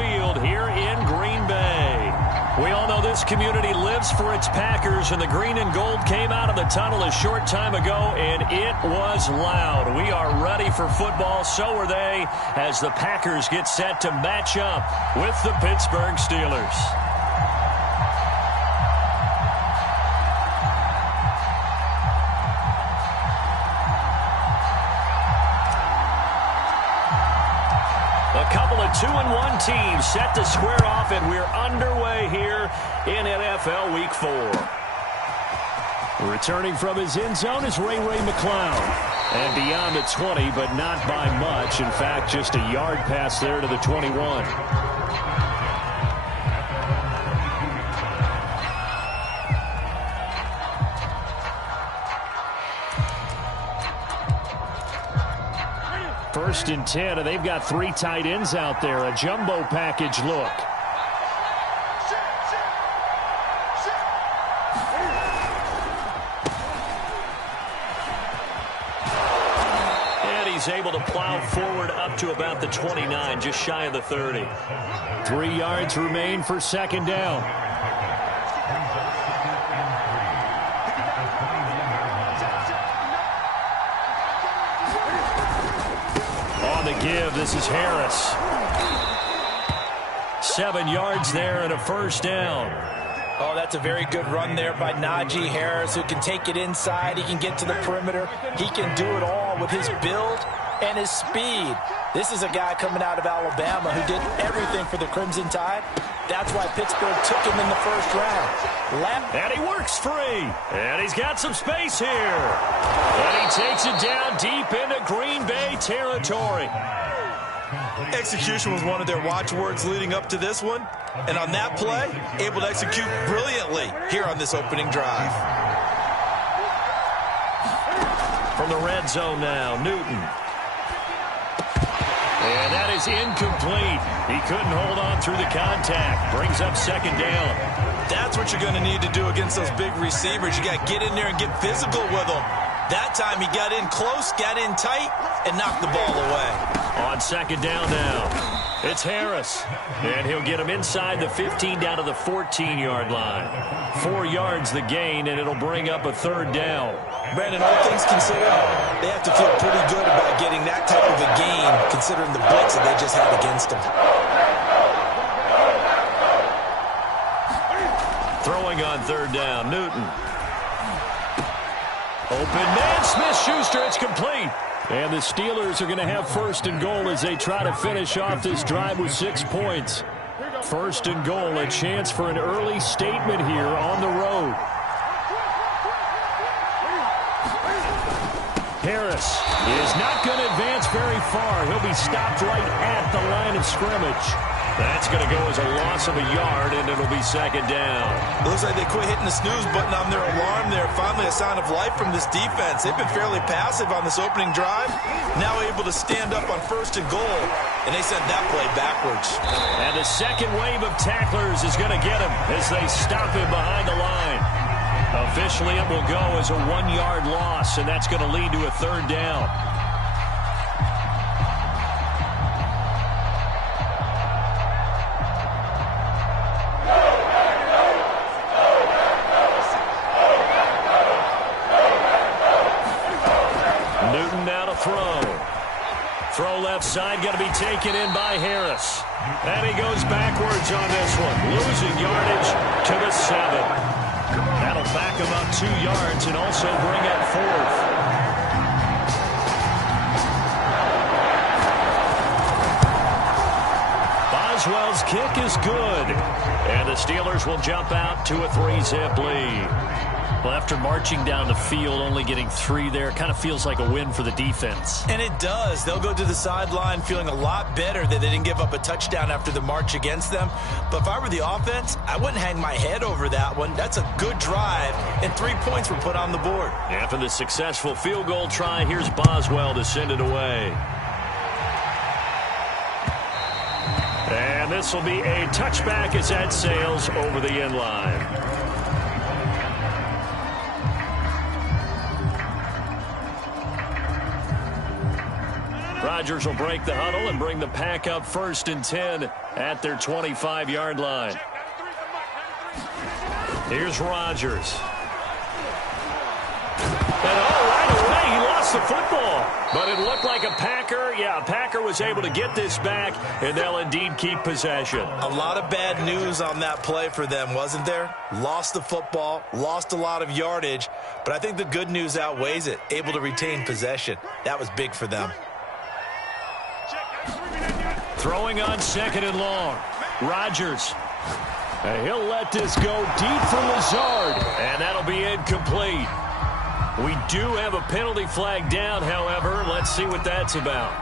Field here in Green Bay. We all know this community lives for its Packers, and the green and gold came out of the tunnel a short time ago, and it was loud. We are ready for football. So are they, as the Packers get set to match up with the Pittsburgh Steelers. A couple of 2-1 teams set to square off, and we're underway here in NFL Week 4. Returning from his end zone is Ray McCloud. And beyond the 20, but not by much. In fact, just a yard pass there to the 21. First and 10, and they've got 3 tight ends out there. A jumbo package look. And he's able to plow forward up to about the 29, just shy of the 30. 3 yards remain for second down. Give. This is Harris. 7 yards there and a first down. Oh, that's a very good run there by Najee Harris, who can take it inside. He can get to the perimeter. He can do it all with his build and his speed. This is a guy coming out of Alabama who did everything for the Crimson Tide. That's why Pittsburgh took him in the first round. And he works free. And he's got some space here. And he takes it down deep into Green Bay territory. Execution was one of their watchwords leading up to this one. And on that play, able to execute brilliantly here on this opening drive. From the red zone now, Newton. And that is incomplete. He couldn't hold on through the contact. Brings up second down. That's what you're going to need to do against those big receivers. You got to get in there and get physical with them. That time he got in close, got in tight, and knocked the ball away. On second down now, it's Harris. And he'll get him inside the 15 down to the 14-yard line. 4 yards the gain, and it'll bring up a third down. Brandon, all things considered, they have to feel pretty good about getting that type of a gain, considering the blitz that they just had against them. Throwing on third down, Newton. Open man, Smith-Schuster, it's complete. And the Steelers are going to have first and goal as they try to finish off this drive with 6 points. First and goal, a chance for an early statement here on the road. Harris is not going to advance very far. He'll be stopped right at the line of scrimmage. That's going to go as a loss of a yard, and it'll be second down. It looks like they quit hitting the snooze button on their alarm there. Finally a sign of life from this defense. They've been fairly passive on this opening drive. Now able to stand up on first and goal, and they sent that play backwards. And the second wave of tacklers is going to get him as they stop him behind the line. Officially, it will go as a 1-yard loss, and that's going to lead to a third down. Newton now to throw. Throw left side, going to be taken in by Harris. And he goes backwards on this one, losing yardage to the 7. That'll back him up 2 yards and also bring up fourth. Boswell's kick is good. And the Steelers will jump out to a 3-zip lead. Well, after marching down the field, only getting 3 there, kind of feels like a win for the defense. And it does. They'll go to the sideline feeling a lot better that they didn't give up a touchdown after the march against them. But if I were the offense, I wouldn't hang my head over that one. That's a good drive, and 3 points were put on the board. After the successful field goal try, here's Boswell to send it away. And this will be a touchback as that sails over the end line. Rodgers will break the huddle and bring the pack up 1st and 10 at their 25-yard line. Here's Rodgers. And right away, he lost the football. But it looked like a Packer. Yeah, a Packer was able to get this back, and they'll indeed keep possession. A lot of bad news on that play for them, wasn't there? Lost the football, lost a lot of yardage, but I think the good news outweighs it. Able to retain possession. That was big for them. Throwing on 2nd and long. Rodgers. And he'll let this go deep for Lazard, and that'll be incomplete. We do have a penalty flag down, however. Let's see what that's about.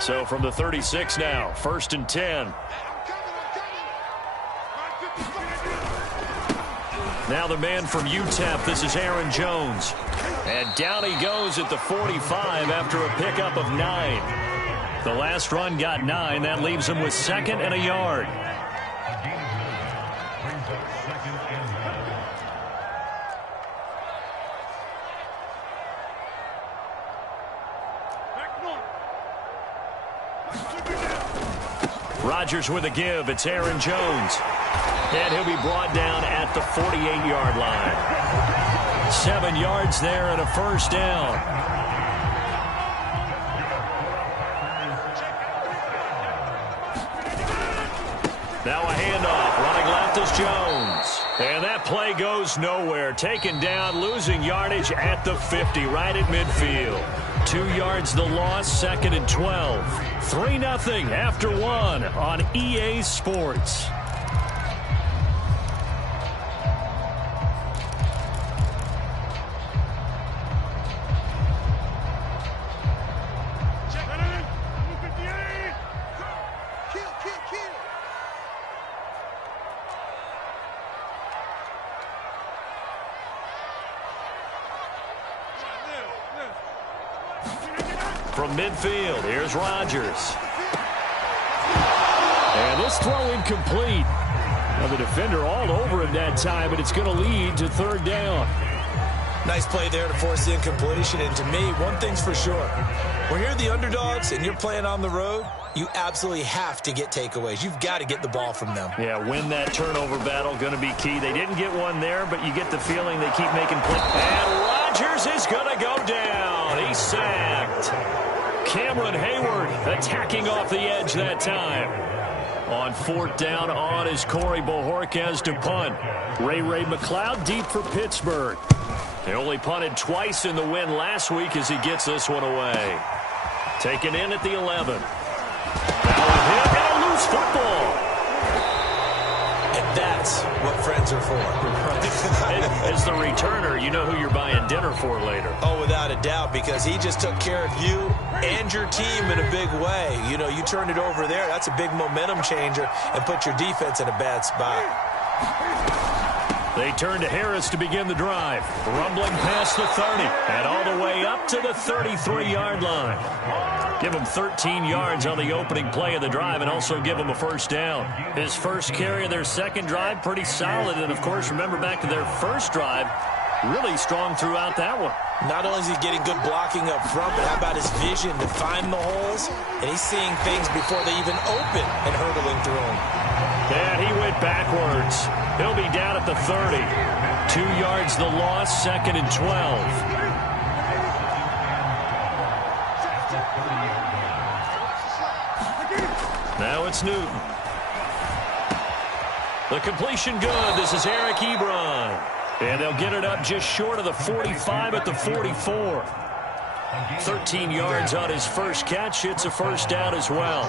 So from the 36 now, 1st and 10. Now the man from UTEP, this is Aaron Jones. And down he goes at the 45 after a pickup of 9. The last run got 9. That leaves him with 2nd and a yard. Rodgers with a give. It's Aaron Jones. And he'll be brought down at the 48-yard line. 7 yards there and a 1st down. Now a handoff. Running left is Jones. And that play goes nowhere. Taken down, losing yardage at the 50, right at midfield. 2 yards the loss, 2nd and 12. 3-0 after 1 on EA Sports. From midfield, here's Rodgers. And this throw incomplete. Now the defender all over him that time, but it's going to lead to 3rd down. Nice play there to force the incompletion. And to me, one thing's for sure. When you're the underdogs and you're playing on the road, you absolutely have to get takeaways. You've got to get the ball from them. Yeah, win that turnover battle, going to be key. They didn't get one there, but you get the feeling they keep making plays. And Rodgers is going to go down. He's sacked. Cameron Hayward attacking off the edge that time. On 4th down, on is Corey Bojorquez to punt. Ray McLeod deep for Pittsburgh. They only punted twice in the win last week as he gets this one away. Taken in at the 11. Now a hit and a loose football. And that's what friends are for. As the returner, you know who you're buying dinner for later. Oh, without a doubt, because he just took care of you and your team in a big way. You know, you turned it over there. That's a big momentum changer and put your defense in a bad spot. They turn to Harris to begin the drive. Rumbling past the 30 and all the way up to the 33-yard line. Give him 13 yards on the opening play of the drive and also give him a 1st down. His first carry of their 2nd drive, pretty solid. And, of course, remember back to their 1st drive, really strong throughout that one. Not only is he getting good blocking up front, but how about his vision to find the holes? And he's seeing things before they even open and hurdling through them. And he went backwards. He'll be down at the 30. 2 yards the loss, 2nd and 12. Now it's Newton. The completion good. This is Eric Ebron. And they'll get it up just short of the 45 at the 44. 13 yards on his first catch. It's a 1st down as well.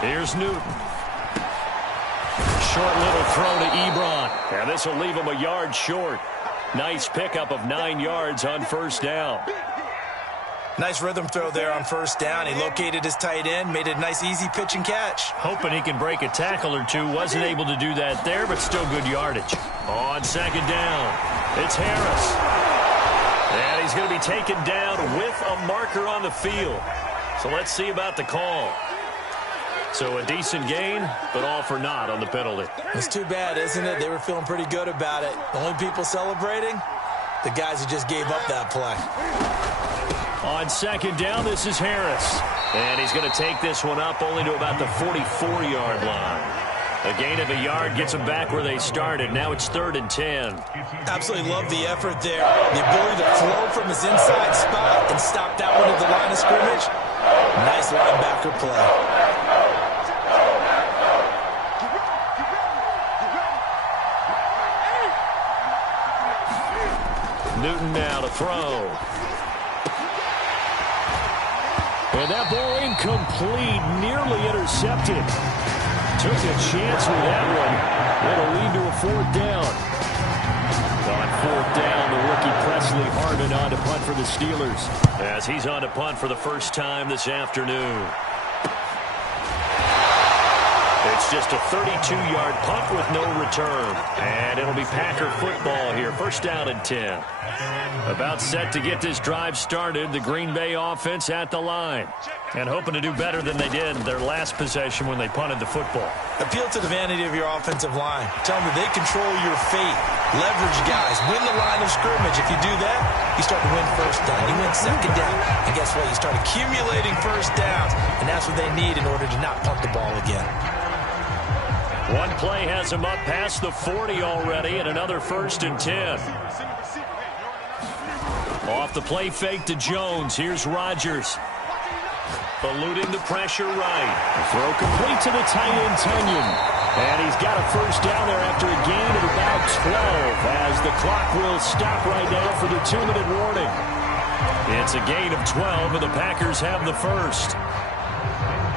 Here's Newton. Short little throw to Ebron. And this will leave him a yard short. Nice pickup of 9 yards on 1st down. Nice rhythm throw there on 1st down. He located his tight end, made a nice easy pitch and catch. Hoping he can break a tackle or two. Wasn't able to do that there, but still good yardage. On 2nd down, it's Harris. And he's going to be taken down with a marker on the field. So let's see about the call. So a decent gain, but all for naught on the penalty. It's too bad, isn't it? They were feeling pretty good about it. The only people celebrating, the guys who just gave up that play. On second down, this is Harris. And he's going to take this one up only to about the 44-yard line. A gain of a yard gets them back where they started. Now it's 3rd and 10. Absolutely love the effort there. The ability to flow from his inside spot and stop that one at the line of scrimmage. Nice linebacker play. Newton now to throw. And that ball incomplete, nearly intercepted. Took a chance with that one. It'll lead to a 4th down. On 4th down, the rookie Presley Harvin on to punt for the Steelers, as he's on to punt for the first time this afternoon. It's just a 32-yard punt with no return. And it'll be Packer football here. 1st down and 10. About set to get this drive started. The Green Bay offense at the line. And hoping to do better than they did their last possession when they punted the football. Appeal to the vanity of your offensive line. Tell them that they control your fate. Leverage guys. Win the line of scrimmage. If you do that, you start to win 1st down. You win 2nd down. And guess what? You start accumulating 1st downs. And that's what they need in order to not punt the ball again. One play has him up past the 40 already, and another 1st and 10. Off the play fake to Jones. Here's Rodgers. Eluding the pressure right. Throw complete to the tight end, Tunyon. And he's got a 1st down there after a gain of about 12, as the clock will stop right now for the 2-minute warning. It's a gain of 12, and the Packers have the 1st.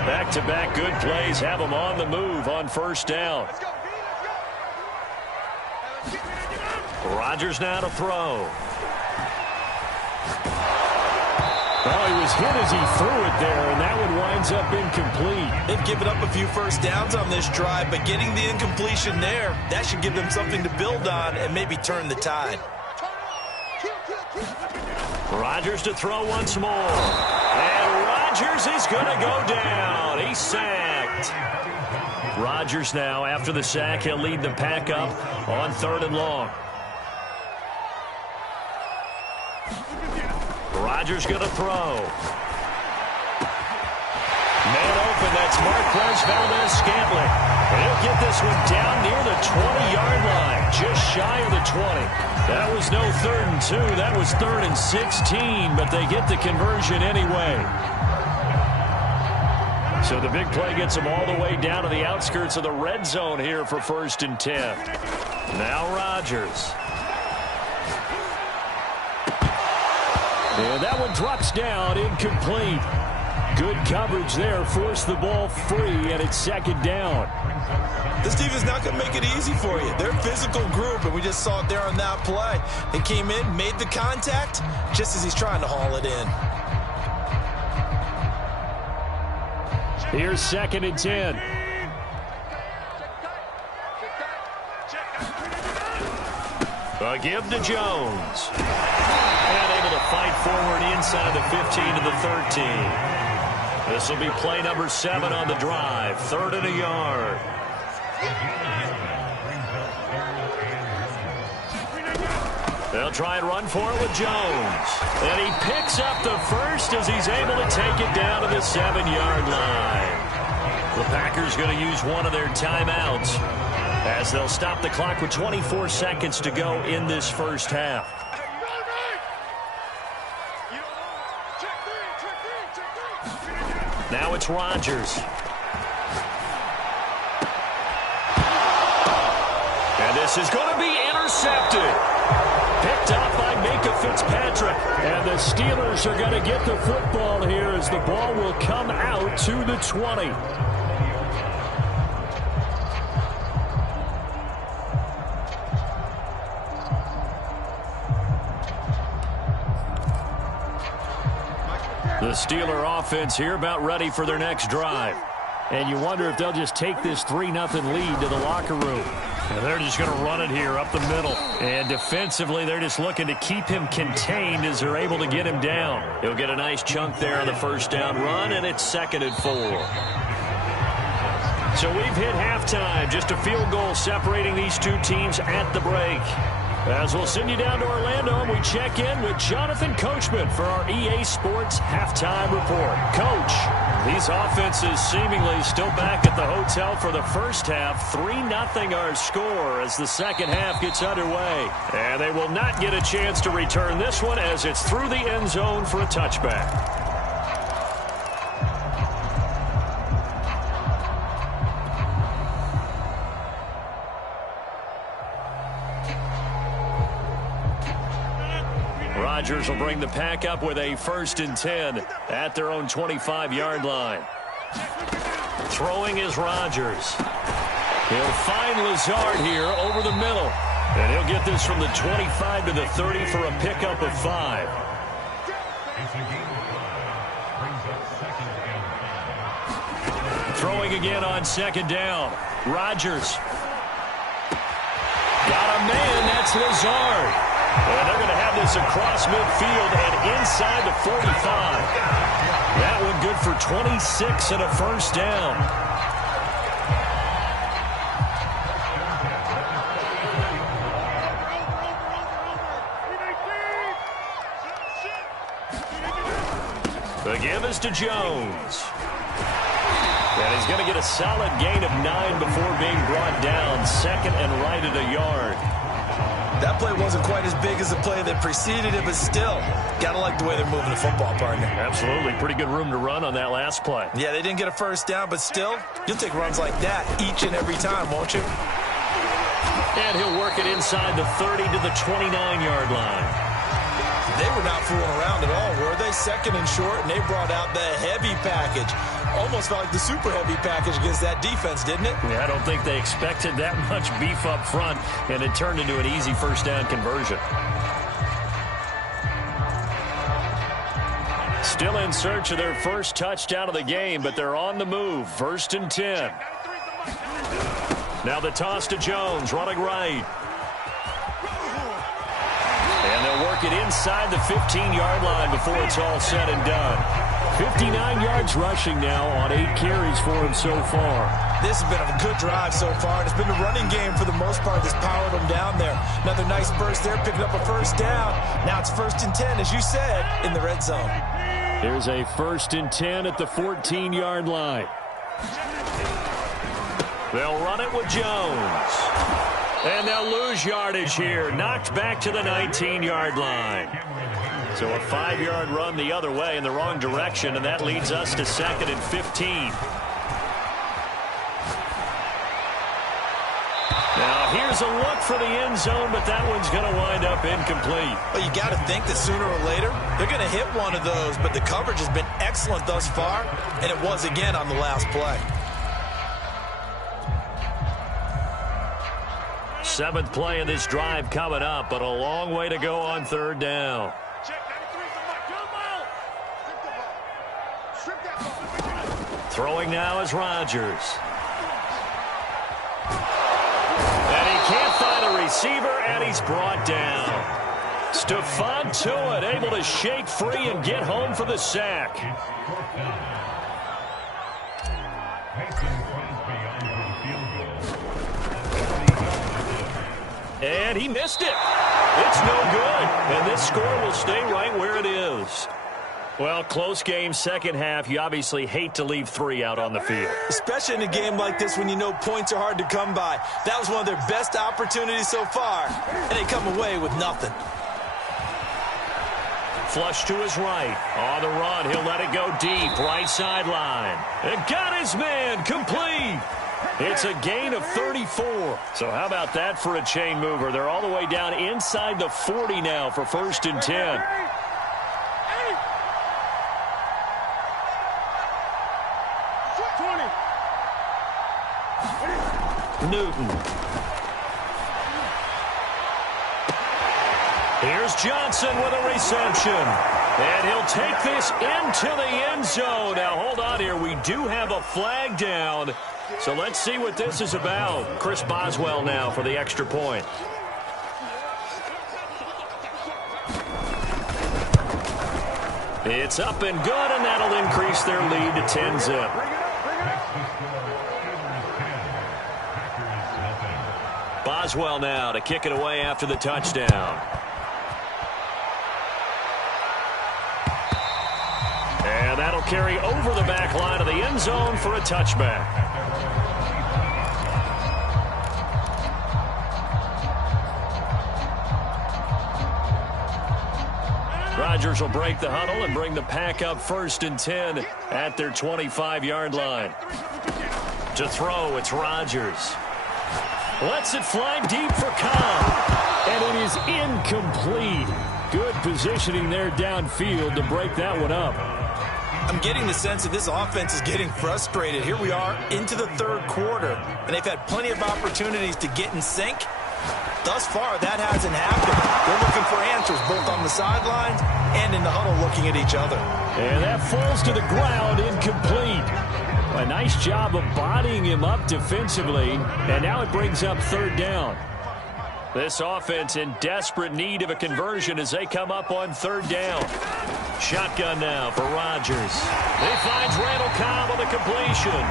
Back-to-back good plays have them on the move on 1st down. Rodgers now to throw. Well, he was hit as he threw it there, and that one winds up incomplete. They've given up a few 1st downs on this drive, but getting the incompletion there, that should give them something to build on and maybe turn the tide. Rodgers to throw once more. And Rodgers is going to go down. He's sacked. Rodgers now, after the sack, he'll lead the pack up on 3rd and long. Rodgers going to throw. Man open, that's Marquez Valdez-Scantling. He'll get this one down near the 20-yard line, just shy of the 20. That was no 3rd and 2, that was 3rd and 16, but they get the conversion anyway. So the big play gets them all the way down to the outskirts of the red zone here for 1st and 10. Now Rodgers. And that one drops down, incomplete. Good coverage there, forced the ball free, and it's 2nd down. This defense is not going to make it easy for you. They're a physical group, and we just saw it there on that play. They came in, made the contact, just as he's trying to haul it in. Here's 2nd and 10. A give to Jones. And able to fight forward inside the 15 to the 13. This will be play number 7 on the drive. 3rd and a yard. They'll try and run for it with Jones. And he picks up the 1st as he's able to take it down to the 7-yard line. The Packers going to use one of their timeouts as they'll stop the clock with 24 seconds to go in this 1st half. Now it's Rodgers. And this is going to be intercepted. Picked up by Minka Fitzpatrick. And the Steelers are going to get the football here as the ball will come out to the 20. The Steeler offense here about ready for their next drive. And you wonder if they'll just take this 3-0 lead to the locker room. And they're just going to run it here up the middle. And defensively, they're just looking to keep him contained as they're able to get him down. He'll get a nice chunk there on the 1st down run, and it's 2nd and 4. So we've hit halftime. Just a field goal separating these two teams at the break. As we'll send you down to Orlando, and we check in with Jonathan Coachman for our EA Sports Halftime Report. Coach, these offenses seemingly still back at the hotel for the first half. 3-0 our score as the second half gets underway. And they will not get a chance to return this one as it's through the end zone for a touchback. Rodgers will bring the pack up with a 1st and 10 at their own 25-yard line. Throwing is Rodgers. He'll find Lazard here over the middle. And he'll get this from the 25 to the 30 for a pickup of 5. Throwing again on 2nd down. Rodgers. Got a man. That's Lazard. And they're going to have this across midfield and inside the 45. That one good for 26 and a 1st down. The give is to Jones. And he's going to get a solid gain of 9 before being brought down. 2nd and right at a yard. That play wasn't quite as big as the play that preceded it, but still, got to like the way they're moving the football, partner. Absolutely. Pretty good room to run on that last play. Yeah, they didn't get a 1st down, but still, you'll take runs like that each and every time, won't you? And he'll work it inside the 30 to the 29-yard line. They were not fooling around at all, were they? 2nd and short, and they brought out the heavy package. Almost felt like the super heavy package against that defense, didn't it? Yeah, I don't think they expected that much beef up front, and it turned into an easy 1st down conversion. Still in search of their first touchdown of the game, but they're on the move. 1st and 10. Now the toss to Jones, running right. And they'll work it inside the 15-yard line before it's all said and done. 59 yards rushing now on 8 carries for him so far. This has been a good drive so far, and it's been a running game for the most part that's powered them down there. Another nice burst there, picking up a 1st down. Now it's 1st and 10, as you said, in the red zone. Here's a 1st and 10 at the 14-yard line. They'll run it with Jones. And they'll lose yardage here. Knocked back to the 19-yard line. So a 5-yard run the other way in the wrong direction, and that leads us to 2nd and 15. Now here's a look for the end zone, but that one's going to wind up incomplete. Well, you got to think that sooner or later they're going to hit one of those, but the coverage has been excellent thus far, and it was again on the last play. 7th play of this drive coming up, but a long way to go on 3rd down. Throwing now is Rodgers. And he can't find a receiver, and he's brought down. Stephon Tuitt able to shake free and get home for the sack. And he missed it. It's no good. And this score will stay right where it is. Well, close game, second half. You obviously hate to leave 3 out on the field. Especially in a game like this when you know points are hard to come by. That was one of their best opportunities so far, and they come away with nothing. Flush to his right. On the run, he'll let it go deep. Right sideline. And got his man complete. It's a gain of 34. So how about that for a chain mover? They're all the way down inside the 40 now for 1st and 10. Newton. Here's Johnson with a reception. And he'll take this into the end zone. Now, hold on here. We do have a flag down. So let's see what this is about. Chris Boswell now for the extra point. It's up and good, and that'll increase their lead to 10-zip. Boswell now to kick it away after the touchdown. And that'll carry over the back line of the end zone for a touchback. Rodgers will break the huddle and bring the pack up 1st and 10 at their 25-yard line. To throw, it's Rodgers. Lets it fly deep for Cobb. And it is incomplete. Good positioning there downfield to break that one up. I'm getting the sense that this offense is getting frustrated. Here we are into the 3rd quarter, and they've had plenty of opportunities to get in sync. Thus far, that hasn't happened. They're looking for answers both on the sidelines and in the huddle looking at each other. And that falls to the ground, incomplete. A nice job of bodying him up defensively, and now it brings up 3rd down. This offense in desperate need of a conversion as they come up on 3rd down. Shotgun now for Rodgers. He finds Randall Cobb on the completion.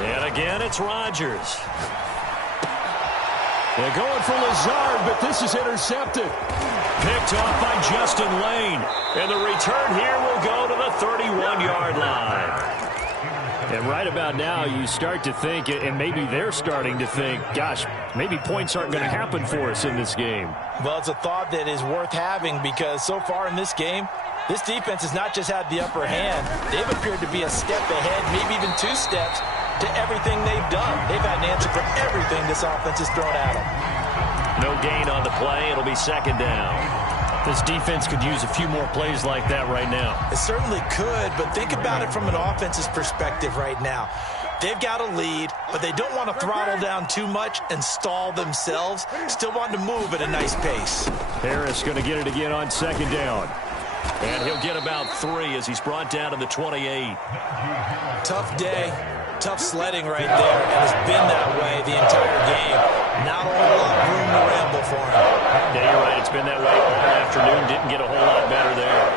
And again, it's Rodgers. They're going for Lazard, but this is intercepted. Picked off by Justin Lane. And the return here will go to the 31-yard line. And right about now, you start to think, and maybe they're starting to think, gosh, maybe points aren't going to happen for us in this game. Well, it's a thought that is worth having because so far in this game, this defense has not just had the upper hand. They've appeared to be a step ahead, maybe even 2 steps to everything they've done. They've had an answer for everything this offense has thrown at them. No gain on the play. It'll be 2nd down. This defense could use a few more plays like that right now. It certainly could, but think about it from an offense's perspective right now. They've got a lead, but they don't want to throttle down too much and stall themselves. Still want to move at a nice pace. Harris going to get it again on 2nd down. And he'll get about 3 as he's brought down to the 28. Tough day. Tough sledding right there, and it's been that way the entire game. Not a whole lot of room to ramble for him. Yeah, you're right. It's been that way all afternoon. Didn't get a whole lot better there.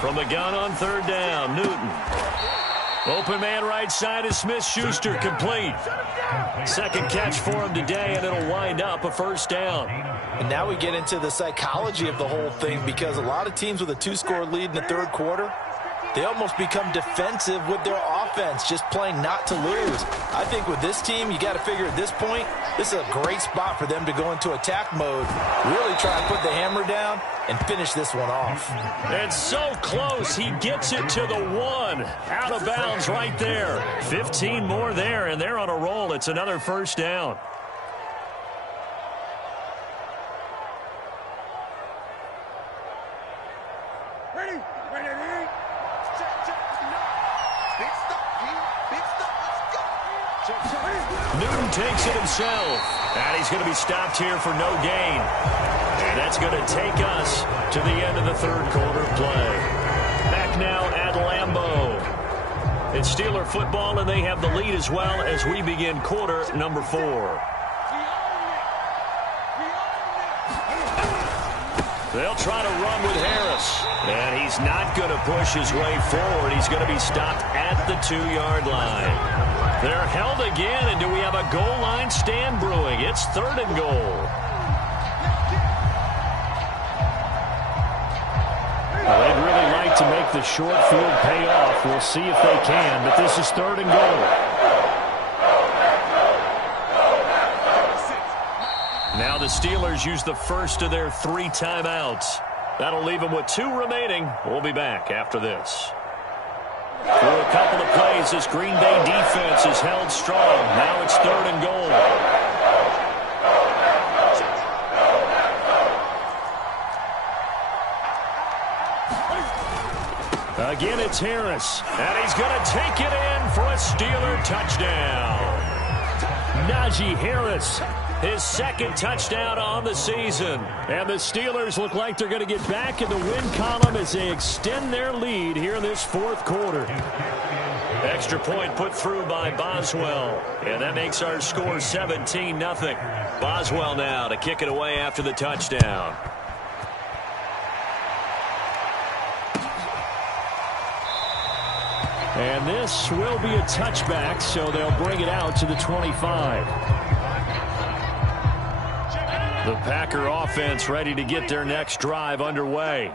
From the gun on 3rd down, Newton. Open man right side is Smith-Schuster, complete. 2nd catch for him today, and it'll wind up a 1st down. And now we get into the psychology of the whole thing because a lot of teams with a 2-score lead in the 3rd quarter, they almost become defensive with their offense, just playing not to lose. I think with this team, you got to figure at this point, this is a great spot for them to go into attack mode, really try to put the hammer down and finish this one off. It's so close. He gets it to the 1. Out of bounds right there. 15 more there, and they're on a roll. It's another 1st down. Newton takes it himself, and he's going to be stopped here for no gain. And that's going to take us to the end of the 3rd quarter play. Back now at Lambeau. It's Steeler football, and they have the lead as well as we begin quarter number 4. They'll try to run with Harris. And he's not going to push his way forward. He's going to be stopped at the 2-yard line. They're held again, and do we have a goal line stand brewing? It's 3rd and goal. Well, they'd really like to make the short field pay off. We'll see if they can, but this is 3rd and goal. Now the Steelers use the first of their 3 timeouts. That'll leave them with 2 remaining. We'll be back after this. For a couple of plays, this Green Bay defense is held strong. Now it's 3rd and goal. Again, it's Harris. And he's going to take it in for a Steeler touchdown. Najee Harris, his 2nd touchdown on the season. And the Steelers look like they're going to get back in the win column as they extend their lead here in this 4th quarter. Extra point put through by Boswell. And that makes our score 17-0. Boswell now to kick it away after the touchdown. And this will be a touchback, so they'll bring it out to the 25. The Packer offense ready to get their next drive underway.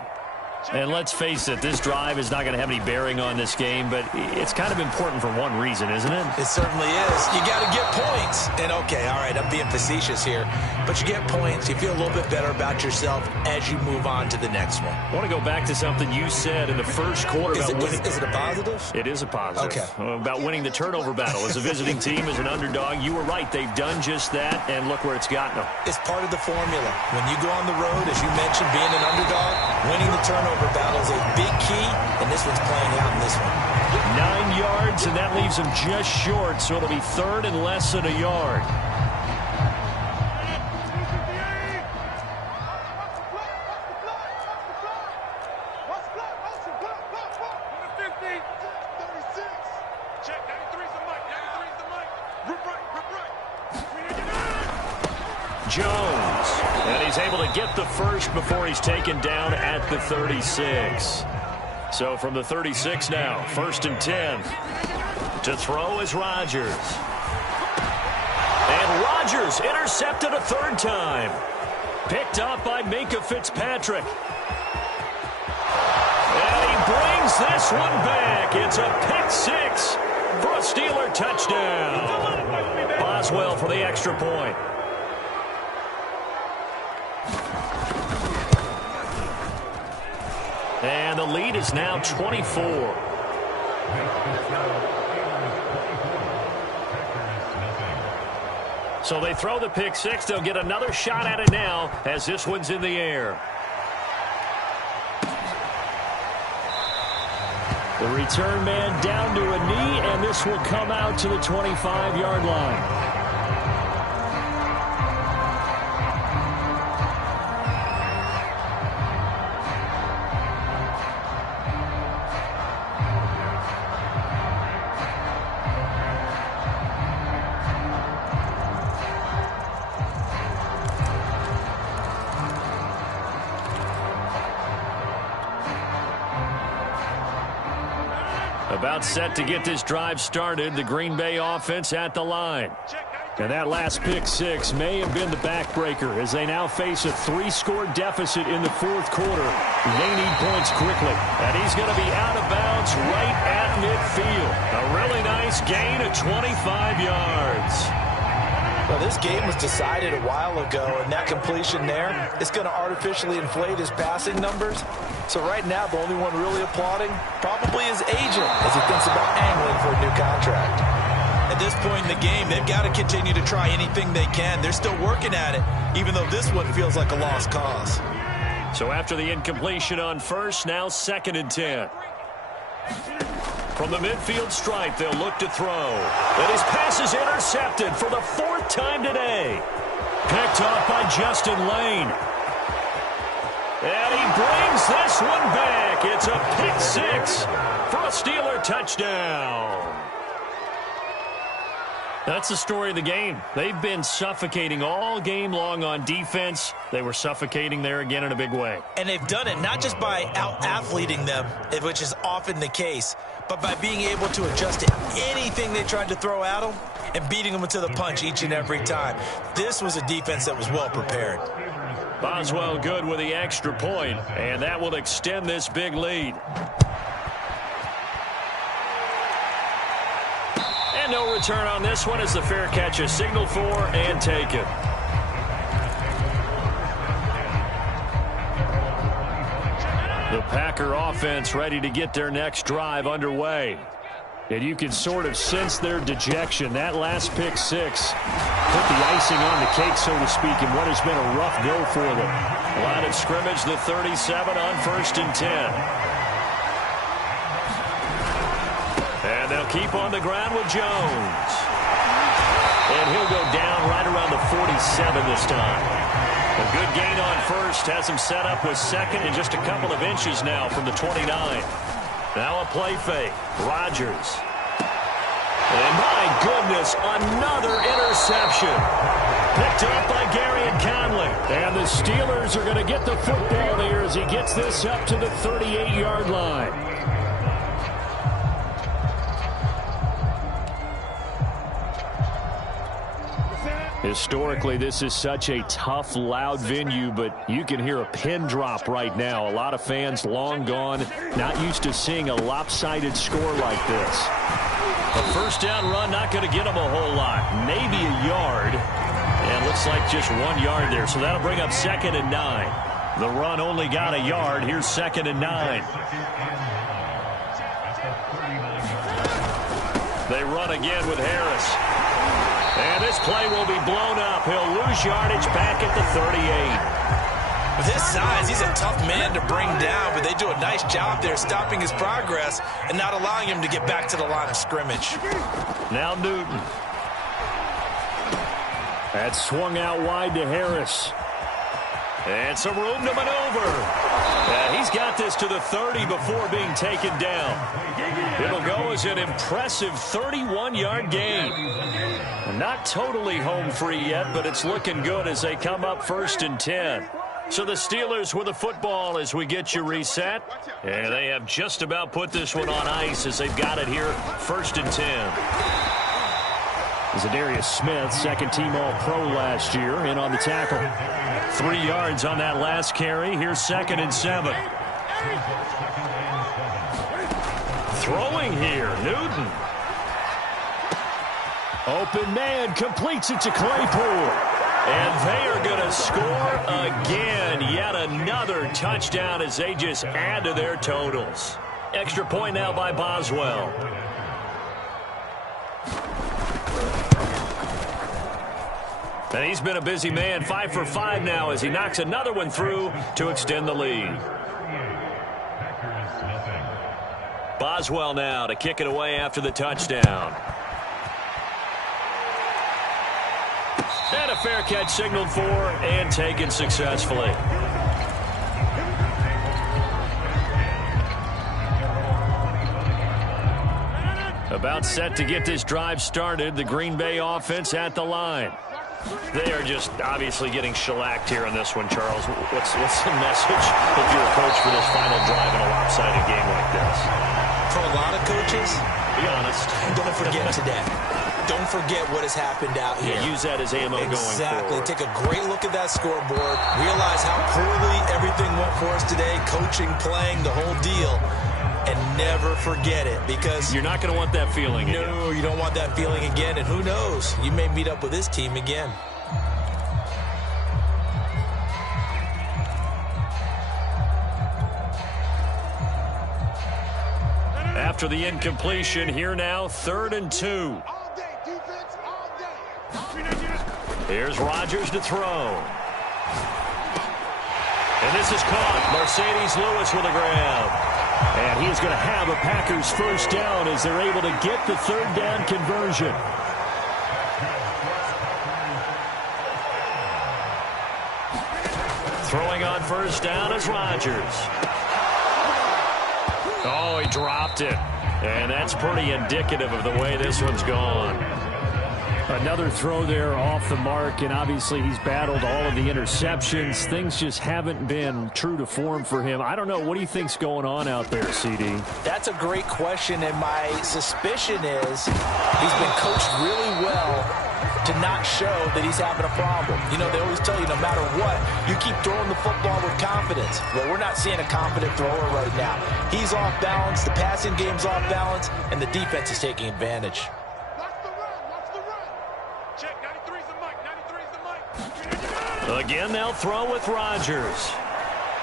And let's face it, this drive is not going to have any bearing on this game, but it's kind of important for one reason, isn't it? It certainly is. You got to get points. And, okay, all right, I'm being facetious here. But you get points, you feel a little bit better about yourself as you move on to the next one. I want to go back to something you said in the first quarter about winning. Is it a positive? It is a positive. Okay. About winning the turnover battle. As a visiting team, as an underdog, you were right. They've done just that, and look where it's gotten them. It's part of the formula. When you go on the road, as you mentioned, being an underdog, winning the turnover battle is a big key, and this one's playing out in this one. 9 yards, and that leaves him just short, so it'll be third and less than a yard. Jones, and he's able to get the first before he's taken down at the 36. So from the 36 now, 1st and 10. To throw is Rodgers. And Rodgers intercepted a third time. Picked up by Minkah Fitzpatrick. And he brings this one back. It's a pick six for a Steeler touchdown. Boswell for the extra point. And the lead is now 24. So they throw the pick six. They'll get another shot at it now as this one's in the air. The return man down to a knee, and this will come out to the 25-yard line. About set to get this drive started. The Green Bay offense at the line. And that last pick six may have been the backbreaker as they now face a 3-score deficit in the fourth quarter. They need points quickly. And he's going to be out of bounds right at midfield. A really nice gain of 25 yards. Well, this game was decided a while ago, and that completion there is going to artificially inflate his passing numbers. So right now, the only one really applauding probably his agent as he thinks about angling for a new contract. At this point in the game, they've got to continue to try anything they can. They're still working at it, even though this one feels like a lost cause. So after the incompletion on first, now 2nd and 10. From the midfield stripe, they'll look to throw. And his pass is intercepted for the 4th time today. Picked off by Justin Lane. And he brings this one back. It's a pick six for a Steeler touchdown. That's the story of the game. They've been suffocating all game long on defense. They were suffocating there again in a big way. And they've done it not just by out-athleting them, which is often the case, but by being able to adjust to anything they tried to throw at them and beating them to the punch each and every time. This was a defense that was well prepared. Boswell good with the extra point, and that will extend this big lead. And no return on this one as the fair catch is signaled for and taken. The Packer offense ready to get their next drive underway. And you can sort of sense their dejection. That last pick six put the icing on the cake, so to speak, in what has been a rough go for them. Line of scrimmage, the 37 on 1st and 10. And they'll keep on the ground with Jones. And he'll go down right around the 47 this time. A good gain on first has him set up with 2nd and just a couple of inches now from the 29. Now a play fake. Rodgers. And my goodness, another interception. Picked up by Gary and Conley. And the Steelers are going to get the football here as he gets this up to the 38-yard line. Historically, this is such a tough, loud venue, but you can hear a pin drop right now. A lot of fans long gone, not used to seeing a lopsided score like this. A first down run, not going to get them a whole lot. Maybe a yard. And looks like just 1 yard there, so that'll bring up 2nd and 9. The run only got a yard. Here's 2nd and 9. They run again with Harris. And this play will be blown up. He'll lose yardage back at the 38. With his size, he's a tough man to bring down, but they do a nice job there stopping his progress and not allowing him to get back to the line of scrimmage. Now Newton. That's swung out wide to Harris. And some room to maneuver. He's got this to the 30 before being taken down. It'll go as an impressive 31-yard gain. Not totally home free yet, but it's looking good as they come up 1st and 10. So the Steelers with the football as we get you reset. And they have just about put this one on ice as they've got it here 1st and 10. Zadarius Smith, second-team All-Pro last year, in on the tackle. 3 yards on that last carry. Here's 2nd and 7. Throwing here, Newton. Open man, completes it to Claypool. And they are going to score again. Yet another touchdown as they just add to their totals. Extra point now by Boswell. And he's been a busy man, 5 for 5 now as he knocks another one through to extend the lead. Boswell now to kick it away after the touchdown. And a fair catch signaled for and taken successfully. About set to get this drive started. The Green Bay offense at the line. They are just obviously getting shellacked here in this one, Charles. What's the message if you're a coach for this final drive in a lopsided game like this? For a lot of coaches, be honest. Don't forget today. Don't forget what has happened out here. Yeah, use that as ammo going forward. Exactly. Take a great look at that scoreboard. Realize how poorly everything went for us today. Coaching, playing, the whole deal. And never forget it, because you're not going to want that feeling again. No, you don't want that feeling again. And who knows? You may meet up with this team again. After the incompletion, here now, 3rd and 2. Here's Rodgers to throw. And this is caught. Mercedes Lewis with a grab. And he is going to have a Packers first down as they're able to get the 3rd down conversion. Throwing on first down is Rodgers. Oh, he dropped it. And that's pretty indicative of the way this one's gone. Another throw there off the mark, and obviously he's battled all of the interceptions. Things just haven't been true to form for him. I don't know. What do you think's going on out there, CD? That's a great question, and my suspicion is he's been coached really well to not show that he's having a problem. You know, they always tell you no matter what, you keep throwing the football with confidence. Well, we're not seeing a confident thrower right now. He's off balance, the passing game's off balance, and the defense is taking advantage. Again, they'll throw with Rodgers.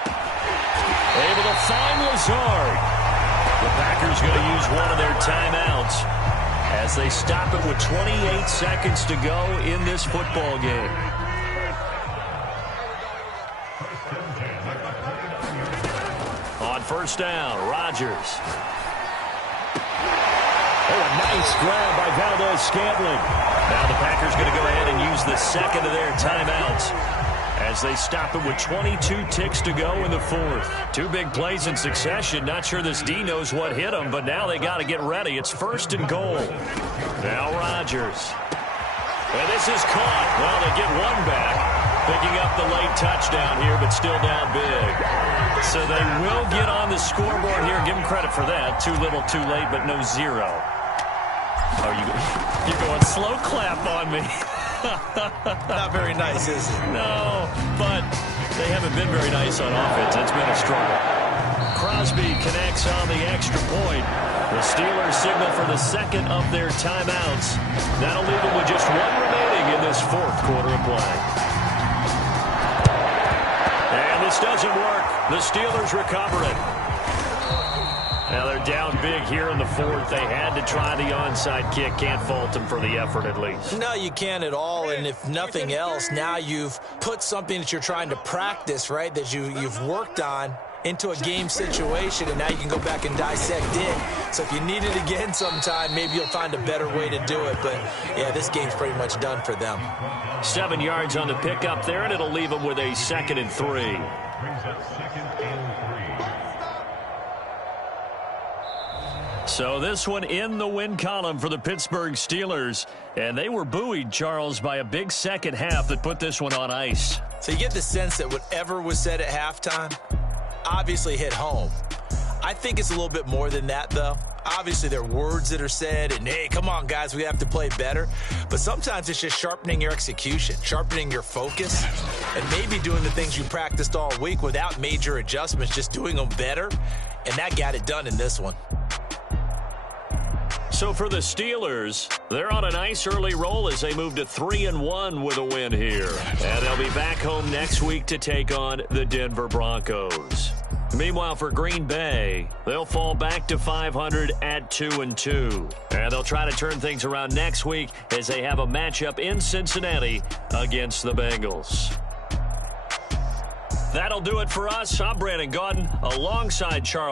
Able to find Lazard. The Packers going to use one of their timeouts as they stop it with 28 seconds to go in this football game. On first down, Rodgers. Oh, a nice grab by Valdez-Scantling. Now the Packers going to go ahead and use the second of their timeouts as they stop it with 22 ticks to go in the 4th. 2 big plays in succession. Not sure this D knows what hit them, but now they got to get ready. It's 1st and goal. Now Rodgers. And this is caught. Well, they get one back, picking up the late touchdown here, but still down big. So they will get on the scoreboard here. Give them credit for that. Too little, too late, but no 0. Oh, you're going slow clap on me. Not very nice, is it? No, but they haven't been very nice on offense. It's been a struggle. Crosby connects on the extra point. The Steelers signal for the second of their timeouts. That'll leave them with just one remaining in this fourth quarter of play. And this doesn't work. The Steelers recover it. Now they're down big here in the fourth. They had to try the onside kick. Can't fault them for the effort at least. No, you can't at all. And if nothing else, now you've put something that you're trying to practice, right, that you've worked on into a game situation, and now you can go back and dissect it. So if you need it again sometime, maybe you'll find a better way to do it. But, yeah, this game's pretty much done for them. 7 yards on the pickup there, and it'll leave them with a 2nd and 3. So this one in the win column for the Pittsburgh Steelers. And they were buoyed, Charles, by a big second half that put this one on ice. So you get the sense that whatever was said at halftime obviously hit home. I think it's a little bit more than that, though. Obviously, there are words that are said, and, hey, come on, guys, we have to play better. But sometimes it's just sharpening your execution, sharpening your focus, and maybe doing the things you practiced all week without major adjustments, just doing them better. And that got it done in this one. So for the Steelers, they're on a nice early roll as they move to 3-1 with a win here. And they'll be back home next week to take on the Denver Broncos. Meanwhile, for Green Bay, they'll fall back to 500 at 2-2. And they'll try to turn things around next week as they have a matchup in Cincinnati against the Bengals. That'll do it for us. I'm Brandon Gaudin alongside Charles.